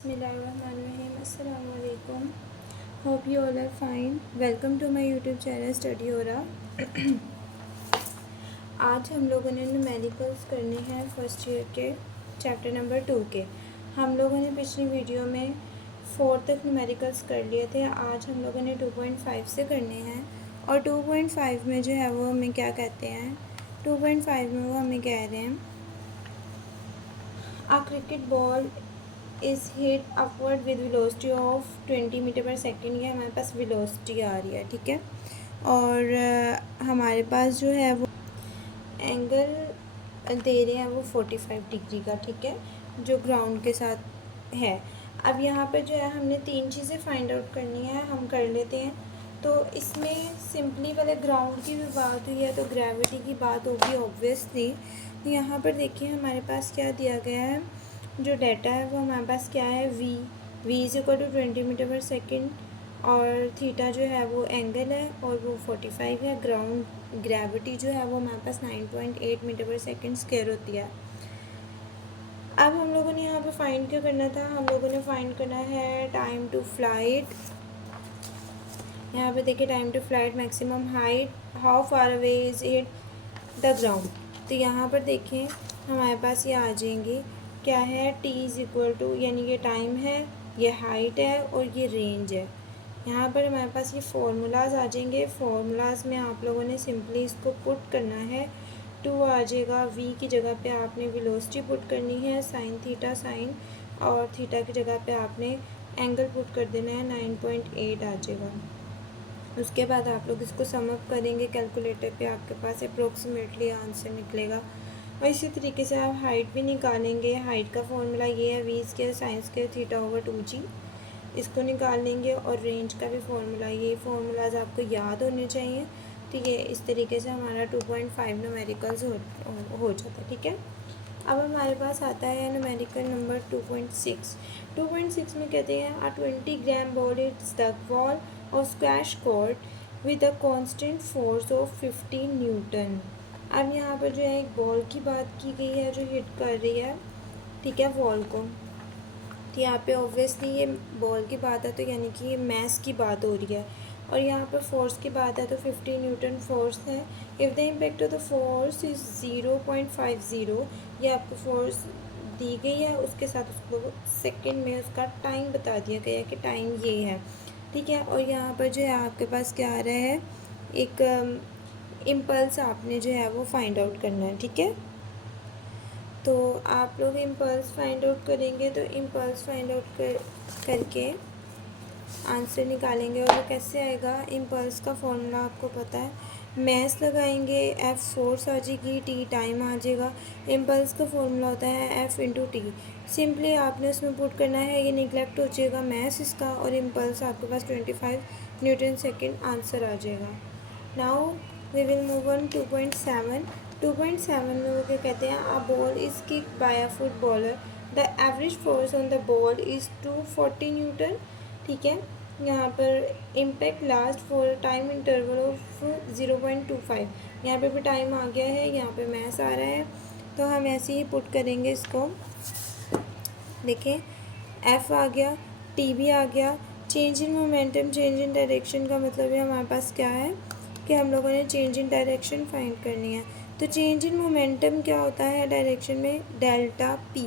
Bismillahirrahmanirrahim. Assalamu alaikum. Hope you all are fine. Welcome to my YouTube channel Study Aura. आज हम लोगों ने numericals करने हैं फर्स्ट ईयर के चैप्टर नंबर 2 के। हम लोगों ने पिछली वीडियो में 4 तक न्यूमेरिकल्स कर लिए थे। आज हम लोगों ने 2.5 से करने हैं और 2.5 में जो है वो हमें क्या कहते हैं, 2.5 में वो हमें कह रहे हैं a cricket ball is hit upward with velocity of 20 metre per second. ये हमारे पास वेलोसिटी आ रही है, ठीक है। और हमारे पास जो है वो एंगल दे रहे हैं वो 45 डिग्री का, ठीक है, जो ग्राउंड के साथ है। अब यहाँ पर जो है हमने 3 चीज़ें फाइंड आउट करनी है, हम कर लेते हैं। तो इसमें सिंपली पहले ग्राउंड की भी बात हुई है तो ग्रेविटी की बात होगी ऑब्वियसली। तो यहाँ पर देखिए हमारे पास क्या दिया गया है, जो डाटा है वो हमारे पास क्या है, V is equal to 20 metre per second और थीटा जो है वो एंगल है और वो 45 है। ग्राउंड ग्रेविटी जो है वो हमारे पास 9.8 मीटर पर सेकेंड स्क्वायर होती है। अब हम लोगों ने यहाँ पे फाइंड क्या करना था, हम लोगों ने फाइंड करना है टाइम टू फ्लाइट। यहाँ पे देखिए time to flight, maximum height, how far away is it the ground. तो यहाँ पर देखें हमारे पास ये आ जाएंगे क्या है, टी इज़ इक्वल टू, यानी ये टाइम है, ये हाइट है और ये रेंज है। यहाँ पर हमारे पास ये फार्मूलाज आ जाएंगे। फार्मूलाज में आप लोगों ने सिंपली इसको पुट करना है। 2 आ जाएगा, वी की जगह पे आपने वेलोसिटी पुट करनी है, साइन थीटा साइन, और थीटा की जगह पे आपने एंगल पुट कर देना है, 9.8 आ जाएगा। उसके बाद आप लोग इसको सम अप करेंगे कैलकुलेटर पे, आपके पास अप्रोक्सीमेटली आंसर निकलेगा। और इसी तरीके से आप हाइट भी निकालेंगे। हाइट का फॉर्मूला ये है, V square sine square theta over 2g, इसको निकाल लेंगे। और रेंज का भी फॉर्मूला, ये फार्मूलाज आपको याद होने चाहिए। तो ये इस तरीके से हमारा 2.5 न्यूमेरिकल्स हो जाता है, ठीक है। अब हमारे पास आता है न्यूमेरिकल नंबर 2.6। 2.6 में कहते हैं a 20 gram ball it's the wall और squash court with a constant force of 15 newton. अब यहाँ पर जो है एक बॉल की बात की गई है जो हिट कर रही है, ठीक है, वॉल को। तो यहाँ पे ऑब्वियसली ये बॉल की बात है तो यानी कि ये मैस की बात हो रही है। और यहाँ पर फोर्स की बात है तो 15 न्यूटन फोर्स है। If the impact of the force is 0.50, ये आपको फोर्स दी गई है, उसके साथ उसको सेकंड में उसका टाइम बता दिया गया है कि टाइम ये है, ठीक है। और यहाँ पर जो है आपके पास क्या आ रहा है, एक इम्पल्स आपने जो है वो फाइंड आउट करना है, ठीक है। तो आप लोग इम्पल्स फाइंड आउट करेंगे तो इम्पल्स फाइंड आउट करके आंसर निकालेंगे। और वो कैसे आएगा, इम्पल्स का फॉर्मूला आपको पता है, मैस लगाएंगे, एफ फोर्स आ जाएगी, टी टाइम आ जाएगा। इम्पल्स का फॉर्मूला होता है एफ इंटू टी। सिंपली आपने उसमें पुट करना है, ये निगलेक्ट हो जाएगा मैस इसका, और इम्पल्स आपके पास 25 न्यूटन सेकेंड आंसर आ जाएगा। Now we will move on 2.7। 2.7 में वो क्या कहते हैं, a ball is kick by a footballer, the average force on the ball is 240 newton, ठीक है। यहाँ पर impact last for time interval of 0.25, यहाँ पे भी टाइम आ गया है, यहाँ पे मैस आ रहा है। तो हम ऐसे ही पुट करेंगे इसको। देखें एफ़ आ गया, टी भी आ गया। Change in momentum, change in direction का मतलब है हमारे पास क्या है कि हम लोगों ने चेंज इन डायरेक्शन फाइंड करनी है। तो चेंज इन मोमेंटम क्या होता है डायरेक्शन में, delta P.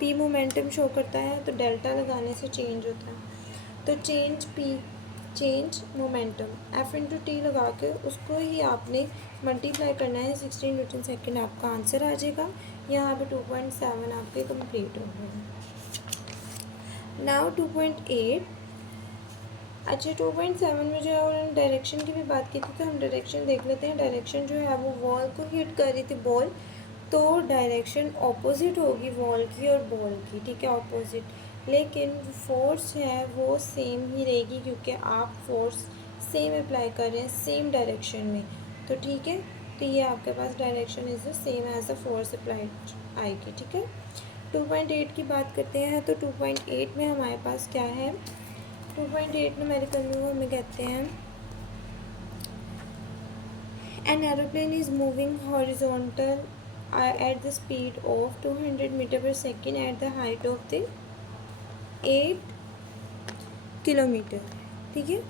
P momentum show करता है तो डेल्टा लगाने से चेंज होता है। तो change momentum F into T लगा के उसको ही आपने मल्टीप्लाई करना है, 16 न्यूटन सेकेंड आपका आंसर आ जाएगा। यहाँ पे 2.7 आपके कंप्लीट हो गए। नाउ 2.8। अच्छा 2.7 में जो है उन्होंने डायरेक्शन की भी बात की थी, तो हम डायरेक्शन देख लेते हैं। डायरेक्शन जो है वो वॉल को हिट कर रही थी बॉल, तो डायरेक्शन ऑपोजिट होगी वॉल की और बॉल की, ठीक है, ऑपोजिट। लेकिन फोर्स है वो सेम ही रहेगी क्योंकि आप फोर्स सेम अप्लाई कर रहे हैं सेम डायरेक्शन में, तो ठीक है। तो ये आपके पास direction is the same as the force applied आएगी, ठीक है। 2.8 की बात करते हैं तो 2.8 में हमारे पास क्या है, 2.8 न्यूमेरिकल में वो हमें कहते हैं an aeroplane is moving horizontal at the speed of 200 metre per second at the height of the 8 kilometre, ठीक है।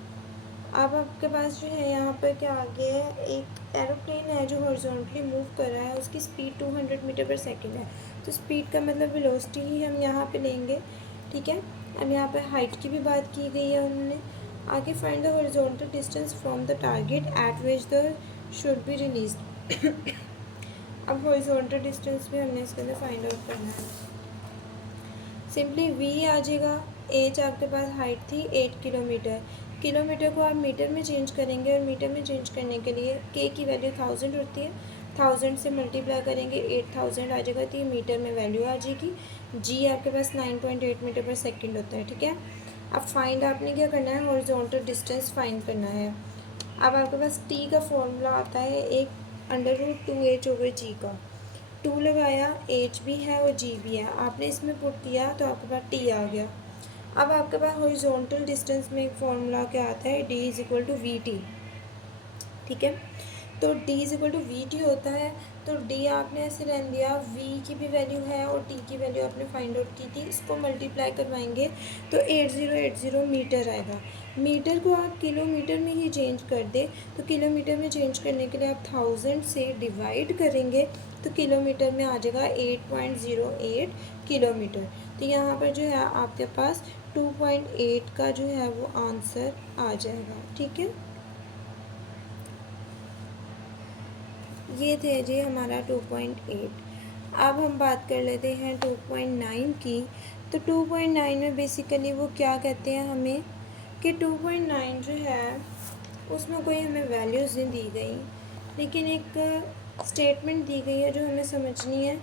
अब आपके पास जो है यहाँ पर क्या आ गया है, एक एरोप्लेन है जो हॉरिजॉन्टली मूव कर रहा है, उसकी स्पीड 200 मीटर पर सेकेंड है। तो स्पीड का मतलब वेलोसिटी ही हम यहाँ पे लेंगे, ठीक है। अब यहाँ पर हाइट की भी बात की गई है उन्होंने। आगे find the horizontal distance from the target eight which the should be released. अब हॉरिजॉन्टल डिस्टेंस भी हमने इसके अंदर फाइंड आउट करना है। सिंपली वी आ जाएगा, एच आपके पास हाइट थी 8 किलोमीटर, किलोमीटर को आप मीटर में चेंज करेंगे और मीटर में चेंज करने के लिए के की वैल्यू 1000 होती है, 1000 से मल्टीप्लाई करेंगे 8000 आ जाएगा, तो ये मीटर में वैल्यू आ जाएगी। जी आपके पास 9.8 मीटर पर सेकेंड होता है, ठीक है। अब फाइंड आपने क्या करना है, हॉरिजॉन्टल डिस्टेंस फाइंड करना है। अब आपके पास टी का फॉर्मूला आता है एक √2h/g का, 2 लगाया, h भी है और g भी है, आपने इसमें पुट किया तो आपके पास t आ गया। अब आपके पास हॉरिजॉन्टल डिस्टेंस में एक फॉर्मूला क्या आता है, d = vt, ठीक है। तो d = vt होता है, तो d आपने ऐसे रहने दिया, v की भी वैल्यू है और t की वैल्यू आपने फाइंड आउट की थी, इसको मल्टीप्लाई करवाएंगे तो 8080 मीटर आएगा। मीटर को आप किलोमीटर में ही चेंज कर दे, तो किलोमीटर में चेंज करने के लिए आप 1000 से डिवाइड करेंगे तो किलोमीटर में आ जाएगा 8.08 किलोमीटर। तो यहाँ पर जो है आपके पास 2.8 का जो है वो आंसर आ जाएगा, ठीक है। ये थे जी हमारा 2.8। अब हम बात कर लेते हैं 2.9 की। तो 2.9 में बेसिकली वो क्या कहते हैं हमें कि 2.9 जो है उसमें कोई हमें वैल्यूज़ नहीं दी गई, लेकिन एक स्टेटमेंट दी गई है जो हमें समझनी है।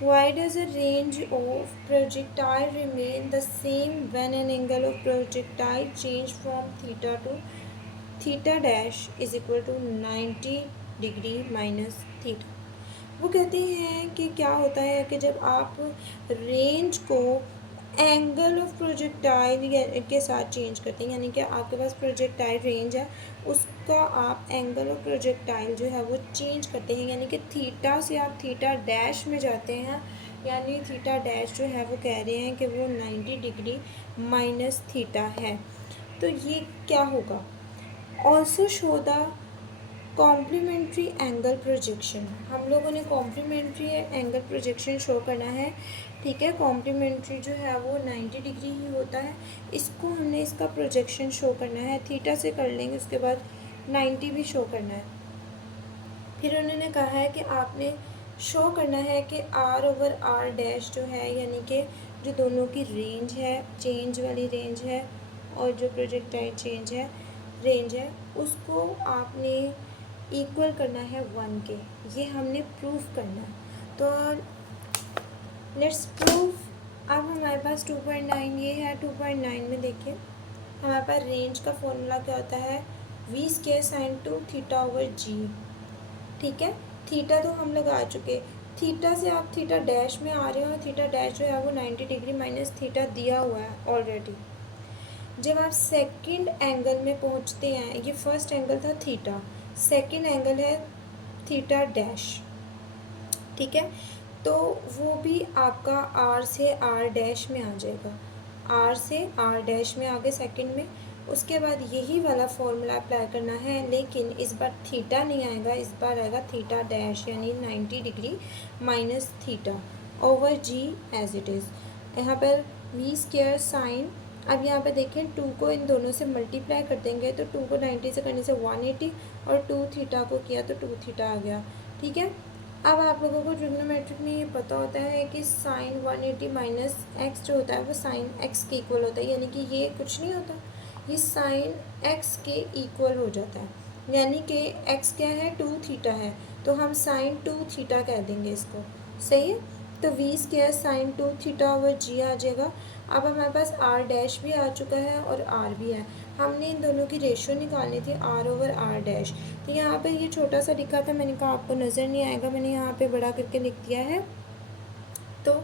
Why does a range of projectile remain the same when an angle of projectile change from theta to theta dash is equal to 90 degree minus theta. वो कहते हैं कि क्या होता है कि जब आप रेंज को एंगल ऑफ प्रोजेक्टाइल के साथ चेंज करते हैं, यानी कि आपके पास प्रोजेक्टाइल रेंज है, उसका आप एंगल ऑफ प्रोजेक्टाइल जो है वो चेंज करते हैं, यानी कि थीटा से आप थीटा डैश में जाते हैं, यानी थीटा डैश जो है वो कह रहे हैं कि वो 90 डिग्री माइनस थीटा है। तो ये क्या होगा, also show the complementary angle projection. हम लोगों ने कॉम्प्लीमेंट्री एंगल प्रोजेक्शन शो करना है, ठीक है। कॉम्प्लीमेंट्री जो है वो 90 डिग्री ही होता है, इसको हमने इसका प्रोजेक्शन शो करना है, थीटा से कर लेंगे, उसके बाद 90 भी शो करना है। फिर उन्होंने कहा है कि आपने शो करना है कि r/r' जो है, यानी कि जो दोनों की रेंज है, चेंज वाली रेंज है और जो प्रोजेक्टाइल चेंज है रेंज है, उसको आपने इक्वल करना है 1 के। ये हमने प्रूफ करना है, तो लेट्स प्रूफ। अब हमारे पास 2.9 ये है। 2.9 में देखिए हमारे पास रेंज का फॉर्मूला क्या होता है, v² sin 2θ/g, ठीक है। थीटा तो हम लगा चुके, थीटा से आप थीटा डैश में आ रहे हो, थीटा डैश जो है वो 90 डिग्री माइनस थीटा दिया हुआ है ऑलरेडी। जब आप सेकंड एंगल में पहुंचते हैं, ये फर्स्ट एंगल था थीटा, सेकंड एंगल है थीटा डैश, ठीक है। तो वो भी आपका आर से आर डैश में आ जाएगा, आर से आर डैश में आगे सेकंड में। उसके बाद यही वाला फॉर्मूला अप्लाई करना है, लेकिन इस बार थीटा नहीं आएगा, इस बार आएगा थीटा डैश, यानी 90 degree minus theta over g as it is. यहाँ पर v² साइन, अब यहाँ पे देखें 2 को इन दोनों से मल्टीप्लाई कर देंगे, तो 2 को 90 से करने से 180 और 2 थीटा को किया तो 2 थीटा आ गया, ठीक है। अब आप लोगों को ट्रिग्नोमेट्रिक में ये पता होता है कि साइन 180 माइनस एक्स जो होता है वो साइन एक्स के इक्वल होता है, यानी कि ये कुछ नहीं होता, ये साइन एक्स के इक्वल हो जाता है, यानी कि एक्स क्या है 2 थीटा है, तो हम साइन 2 थीटा कह देंगे इसको, सही है। तो v² sin 2θ/g आ जाएगा। अब हमारे पास r डैश भी आ चुका है और r भी है, हमने इन दोनों की रेशियो निकालनी थी r/r डैश। तो यहाँ पे ये छोटा सा लिखा था, मैंने कहा आपको नज़र नहीं आएगा, मैंने यहाँ पे बड़ा करके लिख दिया है, तो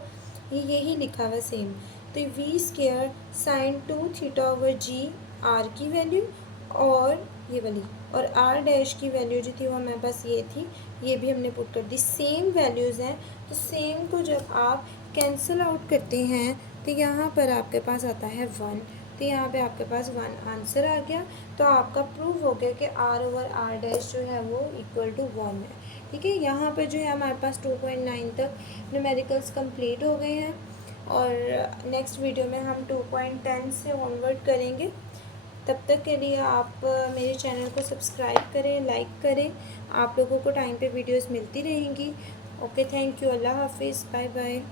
ये यही लिखा हुआ सेम। तो v² sin 2θ/g r की वैल्यू और ये वाली, और r डैश की वैल्यू जो थी वो हमारे पास ये थी, ये भी हमने पुट कर दी, सेम वैल्यूज़ हैं। तो सेम को जब आप कैंसिल आउट करते हैं तो यहाँ पर आपके पास आता है 1, तो यहाँ पे आपके पास 1 आंसर आ गया। तो आपका प्रूव हो गया कि R/R' जो है वो इक्वल टू 1 है। ठीक है, यहाँ पर जो है हमारे पास 2.9 तक न्यूमेरिकल्स कंप्लीट हो गए हैं और नेक्स्ट वीडियो में हम 2.10 से ऑनवर्ड करेंगे। तब तक के लिए आप मेरे चैनल को सब्सक्राइब करें, लाइक करें। आप लोगों को टाइम पे वीडियोस मिलती रहेंगी। ओके, थैंक यू, अल्लाह हाफिज़, बाय बाय।